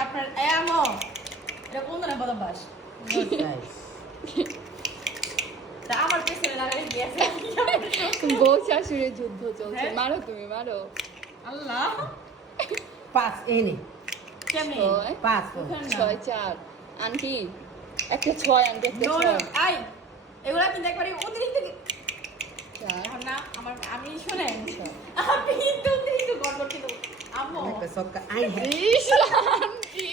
আপনার এমো এটা কোন ধরনের বদভ্যাস তা আমার পেছনে লাগাই দিয়েছে বউ শাশুড়ির যুদ্ধ চলছে হ্যাঁ? মারো তুমি মারো আল্লাহ 5 এনে কেমনে 5 ছয় চার আন্টি একটা ছয় আন্টি একটা নো ছয় আই এগুলা কিন্তু একবারে অতিরিক্ত চার এখন না আমার আমি শুনেন আপনি কিন্তু অতিরিক্ত গড়বড় কিন্তু আম্মু একটা সক্কা আই হ্যাঁ ইস, আন্টি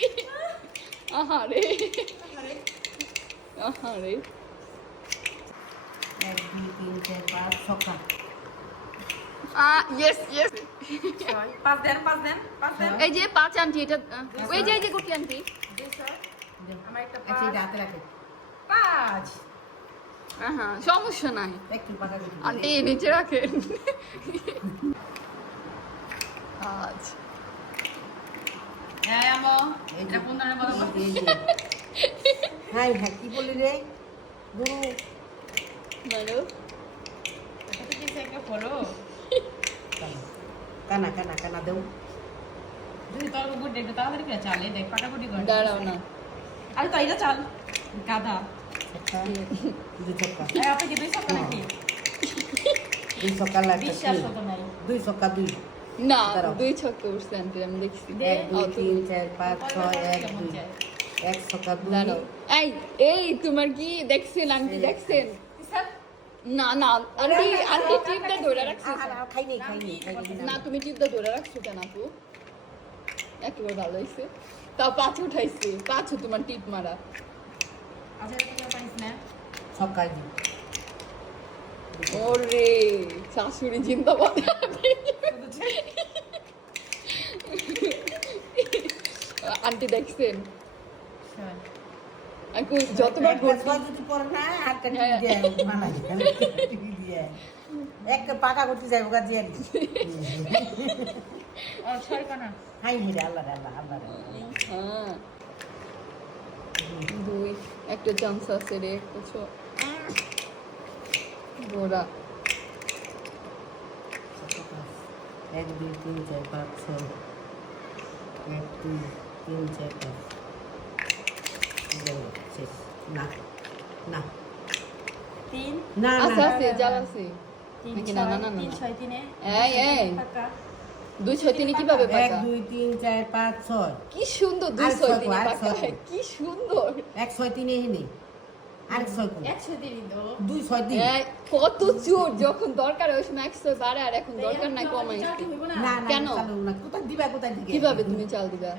আহারে আহারে 1 2 3 4 5 সক্কা ইয়েস ইয়েস ছয় পাঁচ দেন পাঁচ দেন পাঁচ দেন এই যে পাঁচ আন্টি এটা ওই যে এই যে কুটি আন্টি দুই ছয় আমার একটা আচ্ছা পাঁচ এটা হাতে রাখে পাঁচ হ্যাঁ সমস্যা নাই একটু পাকা দিতে আন্টি নিচে রাখেন আজ হ্যাঁ আম্মু এটা কোন ধরনের বদভ্যাস হাই হ্যাঁ কি বলি রে গুরু বলো এটা তো কিছু একটা করো কানা কানা কানা দেও যদি তোর গুড একটু তাড়াতাড়ি করে চালে দেখ পাটাপাটি করে দাঁড়াও না আরে তো এটা চাল গাধা সক্কা দুই সক্কা এই আপনি কি দুই সপ্তাহ নাকি দুই সক্কা লাগে বিশ্বাস হতো নাই দুই সক্কা দুই না দাঁড়াও। দুই ছক্কা উঠছে আন্টি আমি দেখছি দে। 1 2 3 4 5 6 1 2 এক সক্কা দুই দাঁড়াও এই এই তোমার কি দেখছেন আন্টি দেখছেন না না আন্টি আন্টি টিপটা ধরে রাখছো খাই নেই খাই নেই না তুমি টিপটা ধরে রাখছো কেন আপু একেবারে ভালো হয়েছে তাও পাঁচ উঠাইছে পাঁচ তোমার টিপ মারা আচ্ছা এটা তো পারিস না সক্কা দিই ওরে শাশুড়ি জিন্দাবাদ আন্টি দেখছেন শোন আমি যতবার ঘুরছি যদি পড়ে না আর কাটি হ্যাঁ। দিয়ে মানা টিভি দিয়ে একটা পাকা করতে যাই ওকা দিয়ে ও ছয় কানা হাই হিরে আল্লাহ রে আল্লাহ আল্লাহ রে হ্যাঁ দুই একটা চান্স আছে রে একটা গোড়া 1 2 3 4 5 6 1 2 3 4 5 শেষ না না তিন না আছে না আছে জাল আছে তিন নাকি না, না, না, না, তিন না। ছয় তিনে এই, এই। পাকা। দুই ছয় তিনি কিভাবে 1 পাকা 2 3 4 5 6 কি সুন্দর দুই আর ছয় ছয় তিনি আর পাকা ছয়। কি সুন্দর 1 6 3 এখানে আর 6 কোন 100 দিনই তো 2 6 3 এই, কত চোর যখন দরকার হয় ওই সময় 100 বাড়ে আর এখন দরকার নাই কমাই চাকরি হইব না না না কেন? চালু না কোথায় দিবা কোথায় দিকে কিভাবে তুমি চাল দিবা